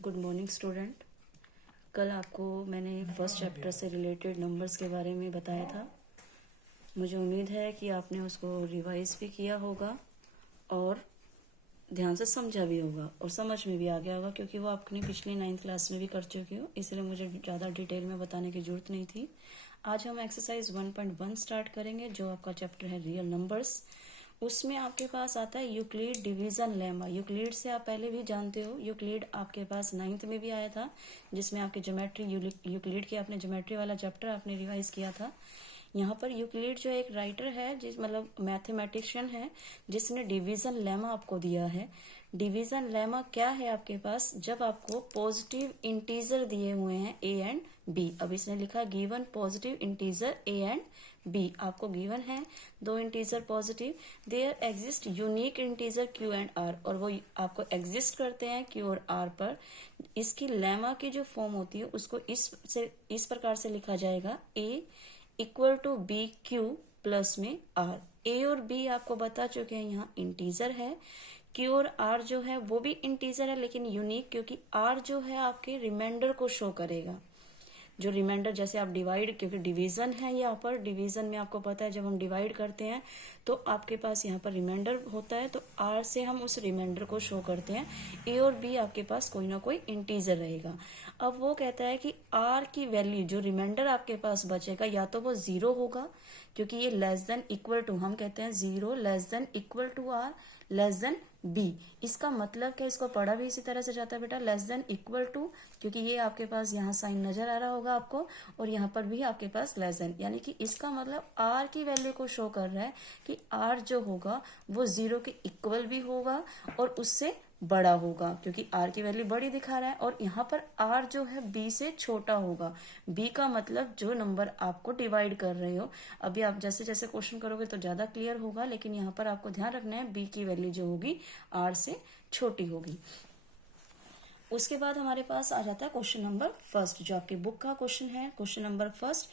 Good morning student. कल आपको मैंने फर्स्ट चैप्टर से रिलेटेड नंबर्स के बारे में बताया था। मुझे उम्मीद है कि आपने उसको रिवाइज भी किया होगा और ध्यान से समझा भी होगा और समझ में भी आ गया होगा, क्योंकि वो आपने पिछली 9th क्लास में भी कर चुके हो, इसलिए मुझे ज़्यादा डिटेल में बताने की ज़रूरत नहीं थी। आज हम एक्सरसाइज 1.1 स्टार्ट करेंगे, जो आपका चैप्टर है रियल नंबर्स। उसमें आपके पास आता है यूक्लिड डिवीजन लेमा। यूक्लिड से आप पहले भी जानते हो, यूक्लिड आपके पास 9th में भी आया था, जिसमें आपके ज्योमेट्री यूक्लिड के आपने ज्योमेट्री वाला चैप्टर आपने रिवाइज किया था। यहाँ पर यूक्लिड जो एक राइटर है, जिस मतलब मैथमेटिशियन है, जिसने डिवीजन लेमा आपको दिया है। डिवीजन लेमा क्या है आपके पास? जब आपको पॉजिटिव इंटीजर दिए हुए हैं ए एंड बी। अब इसने लिखा given positive integer A and B, आपको गिवन है दो integer positive, there exist unique integer Q and R, और वो आपको एग्जिस्ट करते हैं क्यू और आर पर। इसकी लेमा की जो फॉर्म होती है उसको इस प्रकार से लिखा जाएगा, A equal to B Q plus में आर। ए और बी आपको बता चुके हैं यहाँ इंटीजर है, क्यू और आर जो है वो भी इंटीजर है लेकिन यूनिक, क्योंकि आर जो है आपके रिमाइंडर को शो करेगा। जो रिमाइंडर, जैसे आप डिवाइड, क्योंकि डिवीजन है यहाँ पर, डिवीजन में आपको पता है जब हम डिवाइड करते हैं तो आपके पास यहाँ पर रिमाइंडर होता है, तो आर से हम उस रिमाइंडर को शो करते हैं। ए और बी आपके पास कोई ना कोई इंटीजर रहेगा। अब वो कहता है कि आर की वैल्यू, जो रिमाइंडर आपके पास बचेगा, या तो वो 0 होगा, क्योंकि ये लेस देन इक्वल टू, हम कहते हैं 0 less than equal to R less than B. इसका मतलब क्या, इसको पढ़ा भी इसी तरह से जाता है बेटा, लेस देन इक्वल टू, क्योंकि ये आपके पास यहाँ साइन नजर आ रहा होगा आपको, और यहाँ पर भी आपके पास लेस देन, यानी कि इसका मतलब आर की वैल्यू को शो कर रहा है कि आर जो होगा वो 0 के इक्वल भी होगा और उससे बड़ा होगा, क्योंकि आर की वैल्यू बड़ी दिखा रहा है, और यहाँ पर आर जो है बी से छोटा होगा। बी का मतलब जो नंबर आपको डिवाइड कर रहे हो। अभी आप जैसे जैसे क्वेश्चन करोगे तो ज्यादा क्लियर होगा, लेकिन यहाँ पर आपको ध्यान रखना है बी की वैल्यू जो होगी आर से छोटी होगी। उसके बाद हमारे पास आ जाता है क्वेश्चन नंबर फर्स्ट, जो आपकी बुक का क्वेश्चन है। क्वेश्चन नंबर फर्स्ट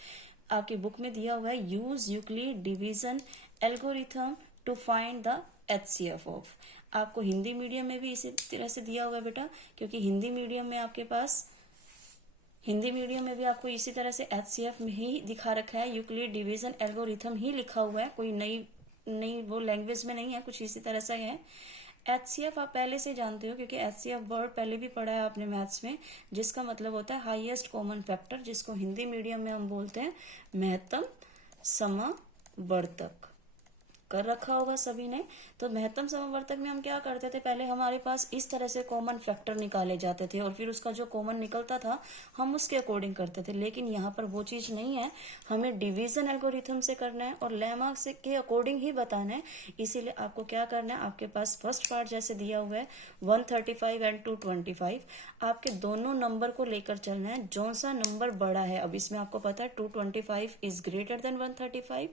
आपकी बुक में दिया हुआ है, use Euclid division algorithm to find the HCF of. आपको हिंदी मीडियम में भी इसी तरह से दिया हुआ है बेटा, क्योंकि हिंदी मीडियम में आपको इसी तरह से HCF में ही दिखा रखा है, यूक्लिड डिवीजन एल्गोरिथम ही लिखा हुआ है, कोई नई वो लैंग्वेज में नहीं है, कुछ इसी तरह से है। HCF आप पहले से जानते हो, क्योंकि HCF वर्ड पहले भी पढ़ा है आपने मैथ्स में, जिसका मतलब होता है हाईएस्ट कॉमन फैक्टर, जिसको हिंदी मीडियम में हम बोलते हैं महत्तम समावर्तक। कर रखा होगा सभी ने। तो महत्तम समवर्तक में हम क्या करते थे, पहले हमारे पास इस तरह से कॉमन फैक्टर निकाले जाते थे और फिर उसका जो कॉमन निकलता था हम उसके अकॉर्डिंग करते थे, लेकिन यहाँ पर वो चीज नहीं है, हमें डिवीजन एल्गोरिथम से करना है और लेमा से के अकॉर्डिंग ही बताना है। इसीलिए आपको क्या करना है, आपके पास फर्स्ट पार्ट जैसे दिया हुआ है 135 एंड 225, आपके दोनों नंबर को लेकर चलना है, जो सा नंबर बड़ा है। अब इसमें आपको पता है 225 इज ग्रेटर देन 135,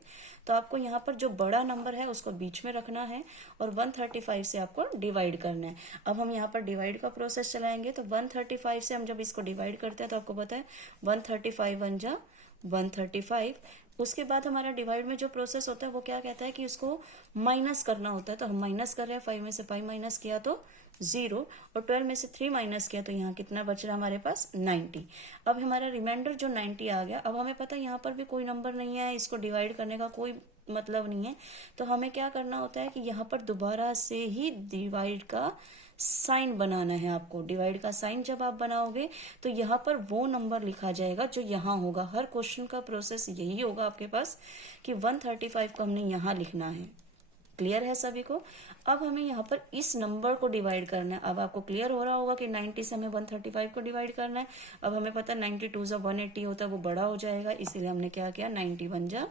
तो आपको यहाँ पर जो बड़ा नंबर है उसको बीच में रखना है और 135 से आपको डिवाइड करना है। अब हम यहाँ पर डिवाइड का प्रोसेस चलाएंगे, तो 135 से हम जब इसको डिवाइड करते हैं तो आपको पता है 135 1 जा 135। उसके बाद हमारा डिवाइड में जो प्रोसेस होता है वो क्या कहता है कि उसको माइनस करना होता है, तो हम माइनस कर रहे हैं, 5 में से 5 माइनस किया तो 0, और 12 में से 3 माइनस किया तो यहाँ कितना बच रहा है हमारे पास 90। अब हमारा रिमाइंडर जो 90 आ गया। अब हमें पता है यहाँ पर भी कोई नंबर नहीं है, इसको डिवाइड करने का कोई मतलब नहीं है, तो हमें क्या करना होता है कि यहाँ पर दोबारा से ही डिवाइड का साइन बनाना है। आपको डिवाइड का साइन जब आप बनाओगे तो यहाँ पर वो नंबर लिखा जाएगा जो यहाँ होगा। हर क्वेश्चन का प्रोसेस यही होगा आपके पास कि 135 को हमने यहाँ लिखना है। क्लियर है सभी को? अब हमें यहाँ पर इस नंबर को डिवाइड करना है। अब आपको क्लियर हो रहा होगा कि 90 से हमें 135 को डिवाइड करना है। अब हमें पता है 92 से 180 होता है, वो बड़ा हो जाएगा, इसीलिए हमने क्या किया 91 जा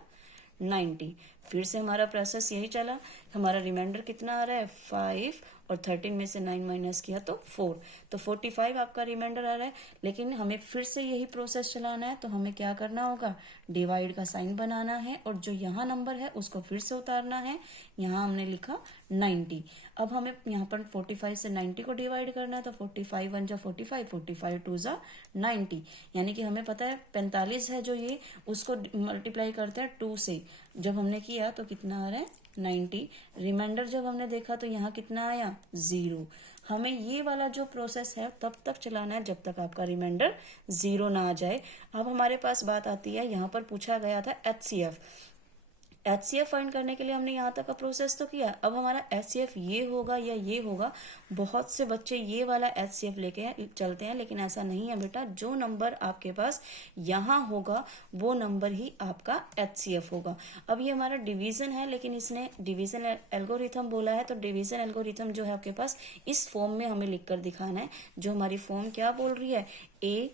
90। फिर से हमारा प्रोसेस यही चला। हमारा रिमाइंडर कितना आ रहा है 5, और 13 में से 9 माइनस किया तो 4, तो 45 आपका रिमाइंडर आ रहा है। लेकिन हमें फिर से यही प्रोसेस चलाना है, तो हमें क्या करना होगा, डिवाइड का साइन बनाना है और जो यहाँ नंबर है उसको फिर से उतारना है। यहाँ हमने लिखा 90। अब हमें यहाँ पर 45 से 90 को डिवाइड करना है, तो 45 1 जा 45, 45 2 जा 90, यानी कि हमें पता है 45 है जो ये, उसको मल्टीप्लाई करते हैं 2 से। जब हमने किया तो कितना आ रहा है 90। रिमाइंडर जब हमने देखा तो यहाँ कितना आया 0। हमें ये वाला जो प्रोसेस है तब तक चलाना है जब तक आपका रिमाइंडर 0 ना आ जाए। अब हमारे पास बात आती है, यहाँ पर पूछा गया था HCF फाइंड करने के लिए हमने यहाँ तक का प्रोसेस तो किया। अब हमारा HCF ये होगा या ये होगा। बहुत से बच्चे ये वाला HCF लेके चलते हैं, लेकिन ऐसा नहीं है बेटा। जो नंबर आपके पास यहाँ होगा वो नंबर ही आपका HCF होगा। अब ये हमारा डिवीजन है, लेकिन इसने डिवीजन एल्गोरिथम बोला है, तो डिवीजन एल्गोरिथम जो है आपके पास इस फॉर्म में हमें लिखकर दिखाना है। जो हमारी फॉर्म क्या बोल रही है, A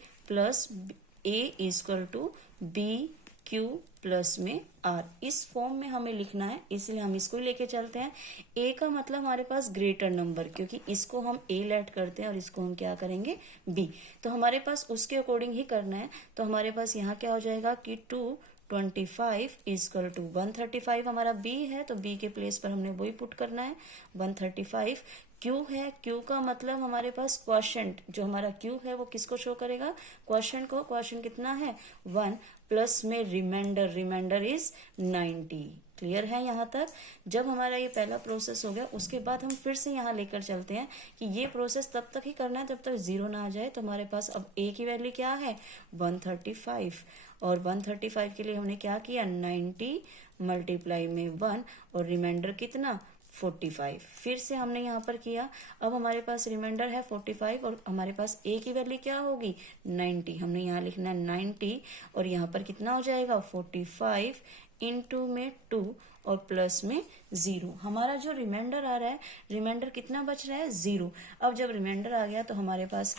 equal to BQ plus में R, इस फॉर्म में हमें लिखना है, इसलिए हम इसको ही लेके चलते हैं। A का मतलब हमारे पास ग्रेटर नंबर, क्योंकि इसको हम A लेट करते हैं और इसको हम क्या करेंगे B, तो हमारे पास उसके अकॉर्डिंग ही करना है। तो हमारे पास यहाँ क्या हो जाएगा कि 225 इक्वल टू 135 हमारा B है, तो B के प्लेस पर हमने वही पुट करना है 135। Q है, Q का मतलब हमारे पास क्वोशंट, जो हमारा Q है वो किसको शो करेगा, क्वोशंट को। क्वोशंट कितना है 1 प्लस में रिमाइंडर इज 90। क्लियर है यहाँ तक। जब हमारा ये पहला प्रोसेस हो गया, उसके बाद हम फिर से यहाँ लेकर चलते हैं कि ये प्रोसेस तब तक ही करना है जब तक 0 ना आ जाए। तो हमारे पास अब A की वैल्यू क्या है 135, और 135 के लिए हमने क्या किया 90 मल्टीप्लाई में 1 और रिमाइंडर कितना 45। फिर से हमने यहाँ पर किया। अब हमारे पास रिमाइंडर है 45 और हमारे पास A की वैल्यू क्या होगी 90। हमने यहाँ लिखना है 90 और यहाँ पर कितना हो जाएगा 45 इंटू में 2 और प्लस में 0। हमारा जो रिमाइंडर आ रहा है, रिमाइंडर कितना बच रहा है 0। अब जब रिमाइंडर आ गया तो हमारे पास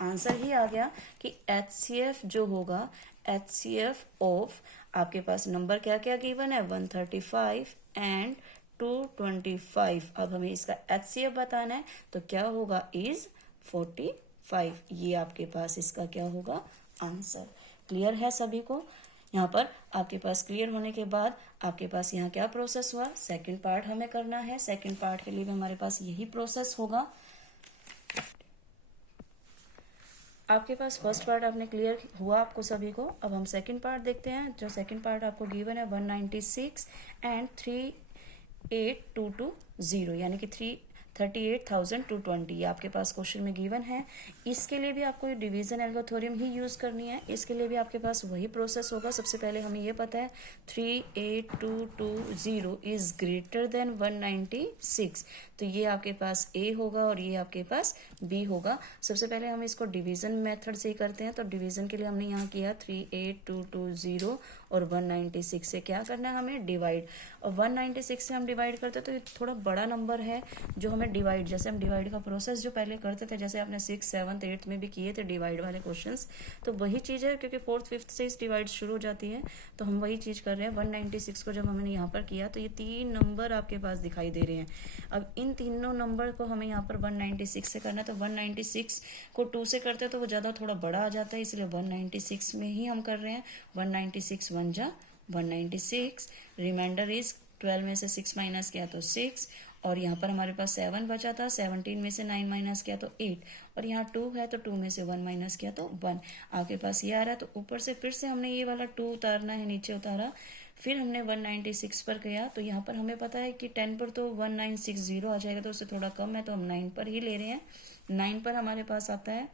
आंसर ही आ गया कि HCF जो होगा, HCF ऑफ आपके पास नंबर क्या क्या गिवन है 135 एंड 225। अब हमें इसका HCF बताना है, तो क्या होगा इज 45। ये आपके पास इसका क्या होगा आंसर। क्लियर है सभी को। यहाँ पर आपके पास क्लियर होने के बाद आपके पास यहाँ क्या प्रोसेस हुआ, सेकंड पार्ट हमें करना है। सेकंड पार्ट के लिए भी हमारे पास यही प्रोसेस होगा। आपके पास फर्स्ट पार्ट आपने क्लियर हुआ आपको सभी को। अब हम सेकंड पार्ट देखते हैं। जो सेकंड पार्ट आपको गिवन है 196 एंड 38220, यानी कि 38,220, ये आपके पास क्वेश्चन में गिवन है। इसके लिए भी आपको ये डिवीजन एल्गोरिथम ही यूज़ करनी है। इसके लिए भी आपके पास वही प्रोसेस होगा। सबसे पहले हमें ये पता है 38220 इज़ ग्रेटर देन 196, तो ये आपके पास A होगा और ये आपके पास B होगा। सबसे पहले हम इसको डिवीजन मेथड से ही करते हैं। तो डिवीजन के लिए हमने यहाँ किया 38220 और 196 से क्या करना है हमें डिवाइड, और 196 से हम डिवाइड करते हैं तो ये थोड़ा बड़ा नंबर है जो हमें डिवाइड, जैसे हम डिवाइड का प्रोसेस जो पहले करते थे, जैसे आपने 6th 7th 8th में भी किए थे डिवाइड वाले क्वेश्चंस, तो वही चीज़ है। क्योंकि 4th 5th से इस डिवाइड शुरू हो जाती है, तो हम वही चीज़ कर रहे हैं। 196 को जब हमने यहाँ पर किया तो ये 3 नंबर आपके पास दिखाई दे रहे हैं। अब इन तीनों नंबर को हमें यहाँ पर 196 से करना है। तो 196 को 2 से करते हैं तो वो ज़्यादा थोड़ा बड़ा आ जाता है, इसलिए 196 में ही हम कर रहे हैं। 196 1 जा 196, रिमाइंडर इज 12 में से 6 माइनस किया तो 6, और यहाँ पर हमारे पास 7 बचा था, 17 में से 9 माइनस किया तो 8, और यहाँ 2 है तो 2 में से 1 माइनस किया तो 1। आपके पास ये आ रहा है, तो ऊपर से फिर से हमने ये वाला 2 उतारना है, नीचे उतारा, फिर हमने 196 पर किया। तो यहाँ पर हमें पता है कि 10 पर तो 1960 आ जाएगा, तो उससे थोड़ा कम है, तो हम 9 पर ही ले रहे हैं। 9 पर हमारे पास आता है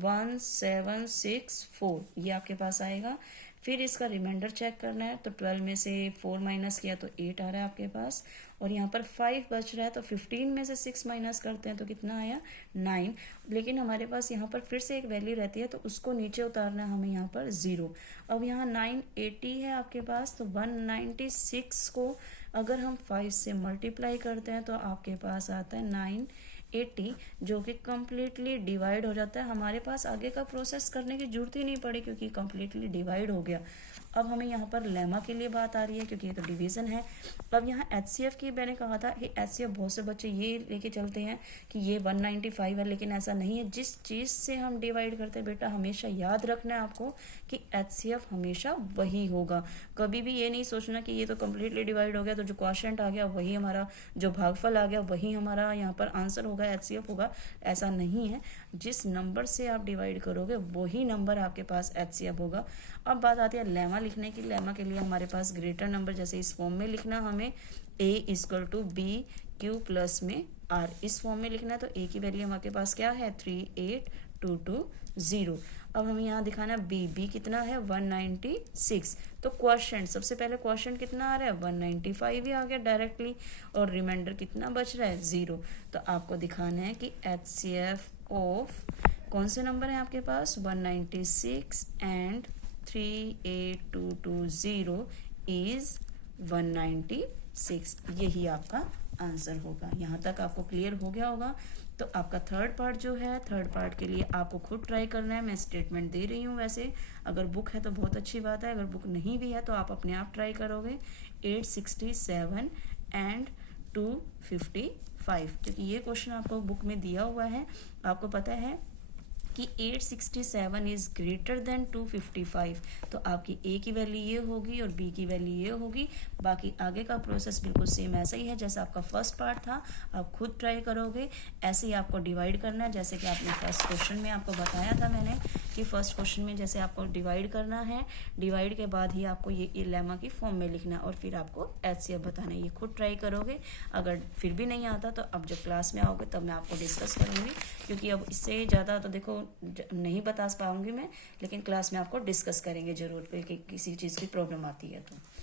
1764, ये आपके पास आएगा। फिर इसका रिमाइंडर चेक करना है, तो 12 में से 4 माइनस किया तो 8 आ रहा है आपके पास, और यहाँ पर 5 बच रहा है, तो 15 में से 6 माइनस करते हैं तो कितना आया 9। लेकिन हमारे पास यहाँ पर फिर से एक वैल्यू रहती है, तो उसको नीचे उतारना है हमें यहाँ पर 0। अब यहाँ 980 है आपके पास, तो 196 को अगर हम 5 से मल्टीप्लाई करते हैं तो आपके पास आता है 980, जो कि कम्प्लीटली डिवाइड हो जाता है। हमारे पास आगे का प्रोसेस करने की जरूरत ही नहीं पड़ी, क्योंकि कम्प्लीटली डिवाइड हो गया। अब हमें यहाँ पर लेमा के लिए बात आ रही है, क्योंकि ये तो डिवीज़न है। अब यहाँ HCF की मैंने कहा था कि HCF बहुत से बच्चे ये लेके चलते हैं कि ये 195 है, लेकिन ऐसा नहीं है। जिस चीज़ से हम डिवाइड करते हैं बेटा, हमेशा याद रखना है आपको कि HCF हमेशा वही होगा। कभी भी ये नहीं सोचना कि ये तो कम्प्लीटली डिवाइड हो गया, तो जो क्वोशिएंट आ गया वही हमारा, जो भागफल आ गया वही हमारा यहाँ पर आंसर होगा, HCF होगा। ऐसा नहीं है। जिस नंबर से आप डिवाइड करोगे वही नंबर आपके पास HCF होगा। अब बात आती है लेमा लिखने की। लेमा के लिए हमारे पास ग्रेटर नंबर, जैसे इस फॉर्म में लिखना हमें A equal to BQ plus में आर इस फॉर्म में लिखना है तो ए की वैल्यू हमारे पास क्या है 38220। अब हमें यहाँ दिखाना बी, बी कितना है 196। तो क्वेश्चन सबसे पहले क्वेश्चन कितना आ रहा है 195 ही आ गया डायरेक्टली, और रिमाइंडर कितना बच रहा है 0। तो आपको दिखाना है कि HCF ऑफ कौन से नंबर है आपके पास 196 एंड 38220 इज 196। यही आपका आंसर होगा। यहाँ तक आपको क्लियर हो गया होगा। तो आपका थर्ड पार्ट जो है, थर्ड पार्ट के लिए आपको खुद ट्राई करना है। मैं स्टेटमेंट दे रही हूँ, वैसे अगर बुक है तो बहुत अच्छी बात है, अगर बुक नहीं भी है तो आप अपने आप ट्राई करोगे। 867 एंड 255, क्योंकि ये क्वेश्चन आपको बुक में दिया हुआ है। आपको पता है कि 867 इज ग्रेटर देन 255, तो आपकी ए की वैल्यू ये होगी और बी की वैल्यू ये होगी। बाकी आगे का प्रोसेस बिल्कुल सेम ऐसा ही है जैसा आपका फर्स्ट पार्ट था। आप खुद ट्राई करोगे, ऐसे ही आपको डिवाइड करना है, जैसे कि आपने फर्स्ट क्वेश्चन में आपको बताया था मैंने कि फर्स्ट क्वेश्चन में जैसे आपको डिवाइड करना है, डिवाइड के बाद ही आपको ये लेमा की फॉर्म में लिखना है और फिर आपको HCF बताना है। ये खुद ट्राई करोगे। अगर फिर भी नहीं आता तो अब जब क्लास में आओगे तब मैं आपको डिस्कस करूँगी, क्योंकि अब इससे ज़्यादा तो देखो नहीं बता पाऊंगी मैं, लेकिन क्लास में आपको डिस्कस करेंगे जरूर पे कि किसी चीज़ की प्रॉब्लम आती है तो।